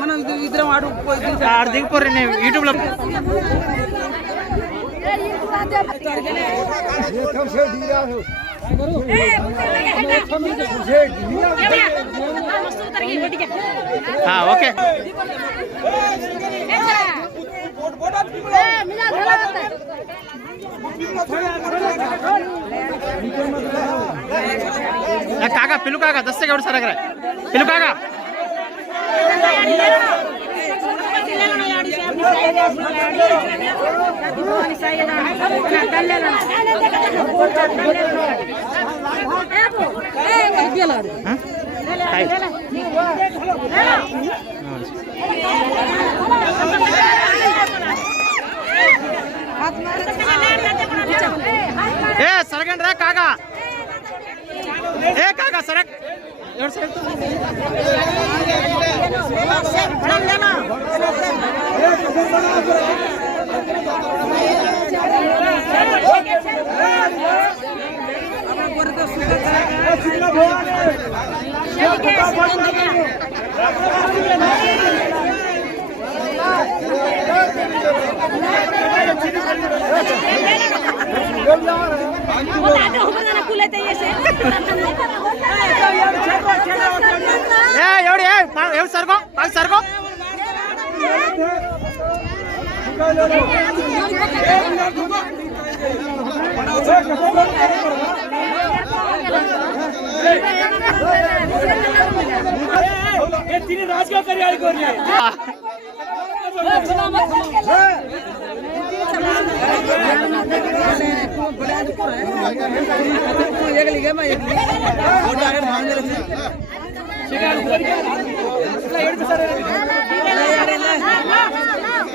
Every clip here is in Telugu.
మనం ఇద్దరం ఆడు దిగిపోరు యూట్యూబ్ లో ఓకే काका पिलू काका दस्ते केवढं सर पिलू काका सरगंड रा काका काका सरक सरको सरको राजगाव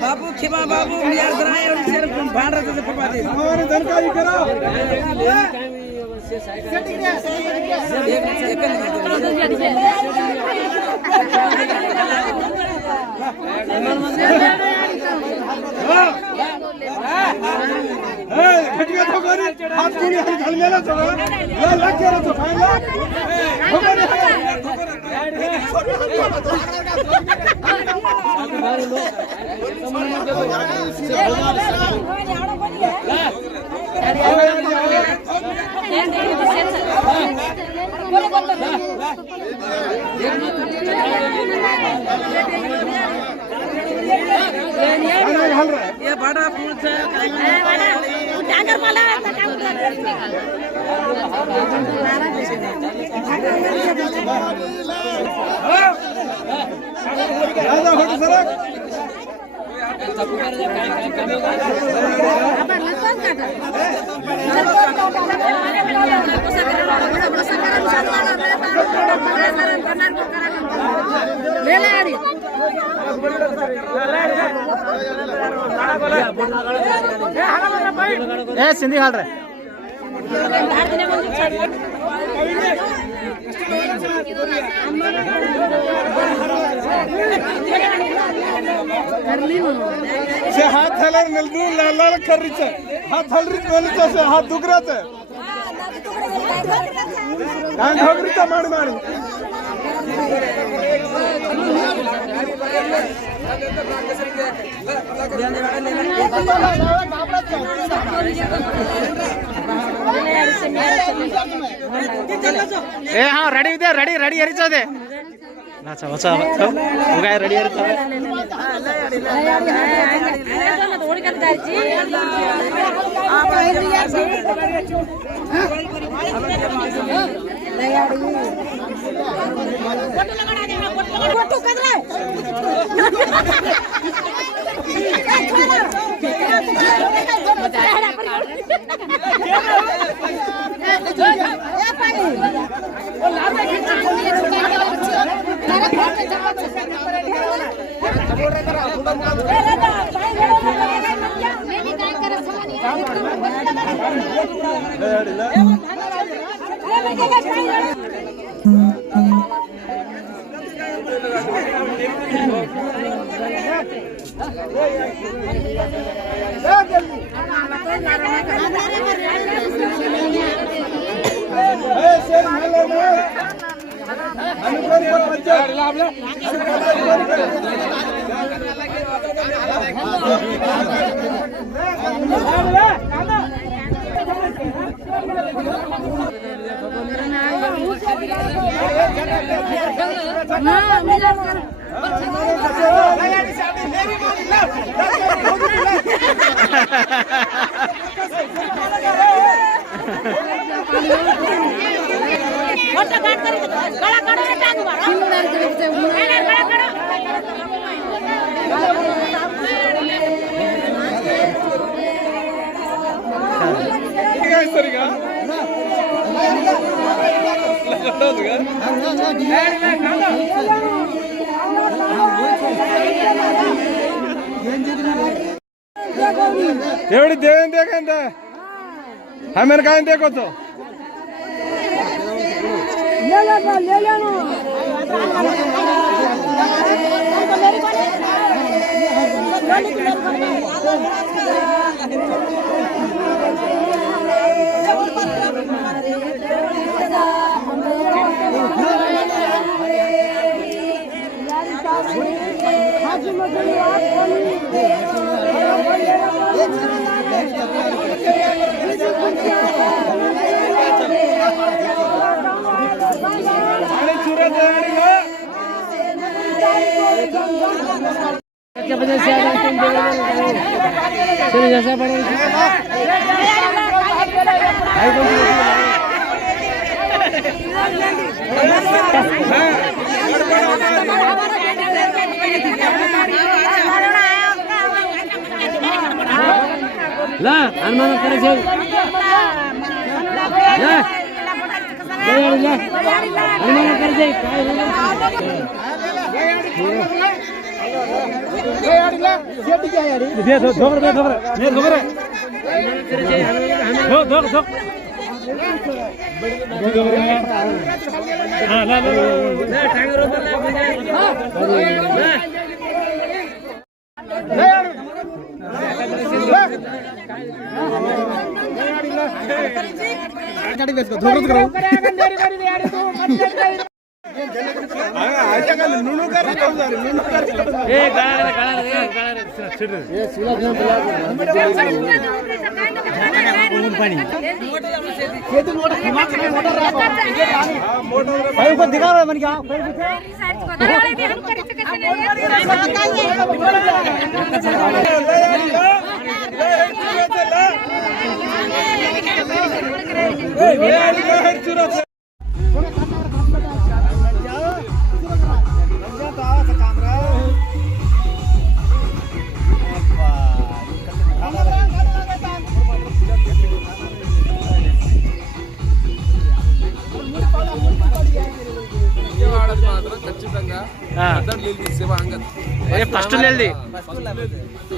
बाबू खिमा बाबू ये बड़ा फूल से टांगर माला सिंधी हाल रहे हात हलर लाल खर्रीच हात हलरीच बोलच हात दुगराच ढोगरीचा माण माण हाँ रेडी ಇದೆ रेडी रेडी ಹರಿಸೋದೆ ನಾಚಾ ವಚಾ ಹೋಗಾಯ रेडी ಹರಿಸೋದೆ एवढी देवेन दे का हमें काय देखो तो ला अनुमान करायचे अनुमान करायचे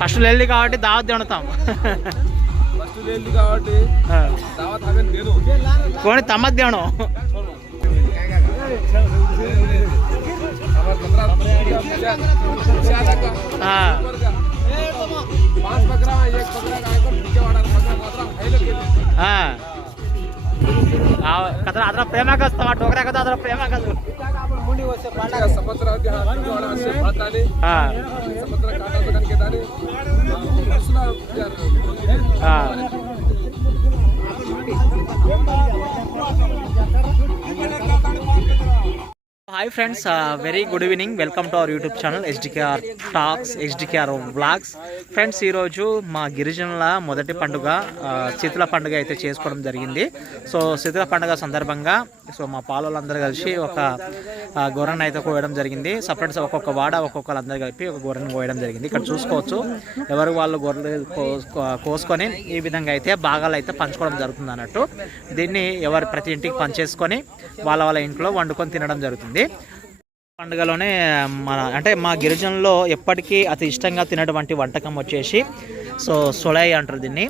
ఫస్ట్ లేల్ది కాబట్టి దావత్ తింటాం కోని తమ్మత్ దేవను ಅದರ ಪ್ರೇಮ ಕಸ್ತಾವ ಟೋಕರಾ ಕದ ಅದರ ಪ್ರೇಮ ಕದು hi friends, very good evening. Welcome to our YouTube channel SDKR talks, SDKR vlogs. Friends, ఈరోజు మా గిరిజనుల మొదటి పండుగ శీతల పండుగ అయితే చేసుకోవడం జరిగింది. సో శీతల పండుగ సందర్భంగా మా పాలలందరూ కలిసి ఒక గొర్రెను అయితే కోయడం జరిగింది. సపరేట్ ఒక్కొక్క వాడ ఒక్కొక్కరు కలిపి ఒక గొర్రెను కోయడం జరిగింది. ఇక్కడ చూసుకోవచ్చు, ఎవరు వాళ్ళు గొర్రెలు కోసుకొని ఈ విధంగా అయితే భాగాలు అయితే పంచుకోవడం జరుగుతుంది అన్నట్టు. దీన్ని ఎవరు ప్రతి ఇంటికి పంచేసుకొని వాళ్ళ ఇంట్లో వండుకొని తినడం జరుగుతుంది. పండుగలోనే మా గిరిజనుల్లో ఎప్పటికీ అతి ఇష్టంగా తినటువంటి వంటకం వచ్చేసి సొలై అంటారు దీన్ని.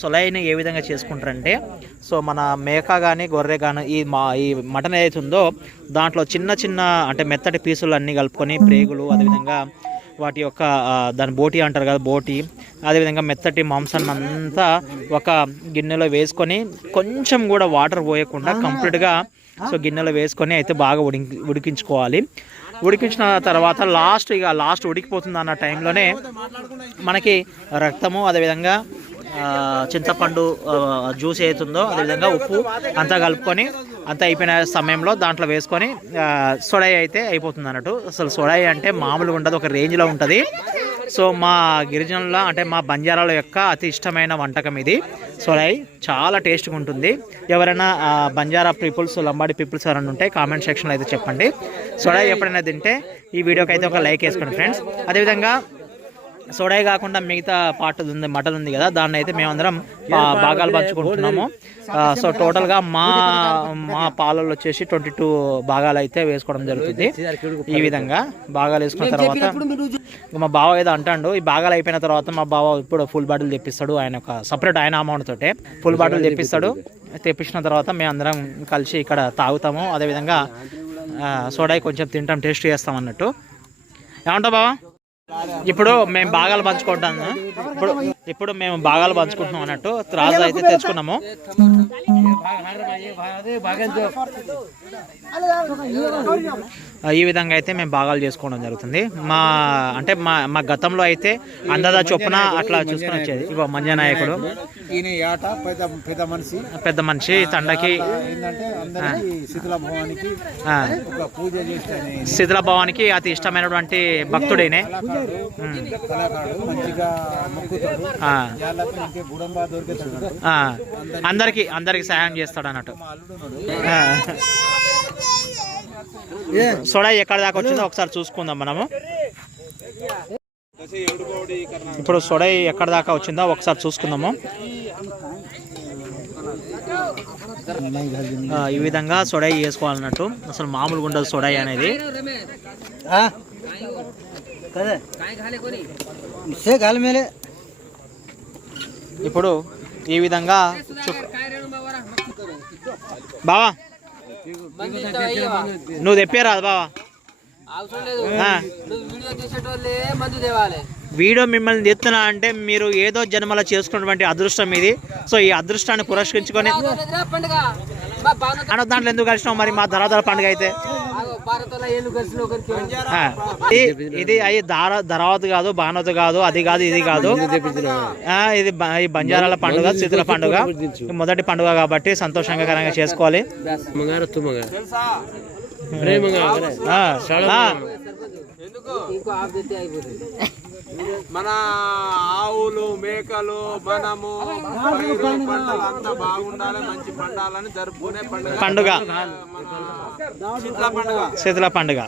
సొలైని ఏ విధంగా చేసుకుంటారంటే, మన మేక కానీ గొర్రె కానీ ఈ మటన్ ఏదైతే ఉందో దాంట్లో చిన్న చిన్న అంటే మెత్తటి పీసులు అన్నీ కలుపుకొని ప్రేగులు, అదేవిధంగా వాటి యొక్క దాని బోటి అంటారు కదా, బోటి, అదేవిధంగా మెత్తటి మాంసాన్ని అంతా ఒక గిన్నెలో వేసుకొని కొంచెం కూడా వాటర్ పోయకుండా కంప్లీట్గా సో గిన్నెలో వేసుకొని అయితే బాగా ఉడికించుకోవాలి. ఉడికించిన తర్వాత లాస్ట్ ఉడికిపోతుంది అన్న టైంలోనే మనకి రక్తము, అదేవిధంగా చింతపండు జ్యూస్ అవుతుందో అదేవిధంగా ఉప్పు అంతా కలుపుకొని అంతా అయిపోయిన సమయంలో దాంట్లో వేసుకొని సొడాయి అయితే అయిపోతుంది అన్నట్టు. అసలు సొడాయి అంటే మామూలుగా ఉండదు, ఒక రేంజ్లో ఉంటుంది. సో మా గిరిజనుల అంటే మా బంజారాల యొక్క అతి ఇష్టమైన వంటకం ఇది సొడాయి. చాలా టేస్ట్గా ఉంటుంది. ఎవరైనా బంజారా పీపుల్స్, లంబాడి పీపుల్స్ ఎవరైనా ఉంటే కామెంట్ సెక్షన్లో అయితే చెప్పండి. సొడాయి ఎప్పుడైనా తింటే ఈ వీడియోకి అయితే ఒక లైక్ వేసుకోండి ఫ్రెండ్స్. అదేవిధంగా సోడాయి కాకుండా మిగతా పార్ట్ ఉంది, మటన్ ఉంది కదా, దాన్ని అయితే మేమందరం భాగాలు పంచుకుంటున్నాము. సో టోటల్గా మా పాలల్లో వచ్చేసి 22 భాగాలు అయితే వేసుకోవడం జరుగుతుంది. ఈ విధంగా భాగాలు వేసుకున్న తర్వాత మా బావ ఏదో అంటాడు, ఈ భాగాలు అయిపోయిన తర్వాత మా బావ ఇప్పుడు ఫుల్ బాటిల్ తెప్పిస్తాడు. ఆయన ఒక సపరేట్ ఆయన అమౌంట్ తోటే ఫుల్ బాటిల్ తెప్పిస్తాడు. తెప్పించిన తర్వాత మేము అందరం కలిసి ఇక్కడ తాగుతాము. అదేవిధంగా సోడాయి కొంచెం తింటాం, టేస్ట్ చేస్తాం అన్నట్టు. ఏమంటావు బావా? ఇప్పుడు మేము భాగాలు పంచుకుంటాము. ఇప్పుడు మేము భాగాలు పంచుకుంటున్నాం అన్నట్టు. త్రాసు అయితే తెచ్చుకున్నాము. ఈ విధంగా అయితే మేము భాగాలు చేసుకోవడం జరుగుతుంది. మా గతంలో అయితే అందాజా చొప్పున అట్లా చూసుకుని వచ్చేది. ఇగో మంజనాయకుడు పెద్ద మనిషి తండకి శిథిల భవానికి అతి ఇష్టమైనటువంటి భక్తుడైనే. అందరికి సహాయం చేస్తాడు అన్నట్టు. సోడా ఎక్కడ దాకా వచ్చిందో ఒకసారి చూసుకుందాం మనము. ఇప్పుడు సోడా ఎక్కడ దాకా వచ్చిందో ఒకసారి చూసుకుందాము. ఈ విధంగా సోడా వేసుకోవాలన్నట్టు. అసలు మామూలుగా ఉండదు సోడా అనేది. ఇప్పుడు ఈ విధంగా బావా నువ్వు తెప్పారాదు బావా. వీడియో మిమ్మల్ని తెస్తున్నా అంటే మీరు ఏదో జన్మలో చేసుకున్నటువంటి అదృష్టం ఇది. సో ఈ అదృష్టాన్ని పురస్కరించుకొని అన్న దాంట్లో ఎందుకు కలిసినావు మరి? మా ధరాధర పండుగ అయితే ఇది అయ్యి ధరావత్ కాదు, బానవత్ కాదు, అది కాదు, ఇది కాదు. ఇది ఈ బంజారాల పండుగ, శీతల పండుగ, మొదటి పండుగ కాబట్టి సంతోషంగా చేసుకోవాలి. మన ఆవులు, మేకలు, మనము పంటలు అంతా బాగుండాలి, మంచి పండాలని జరుపుకునే పండుగ శీతల పండుగ.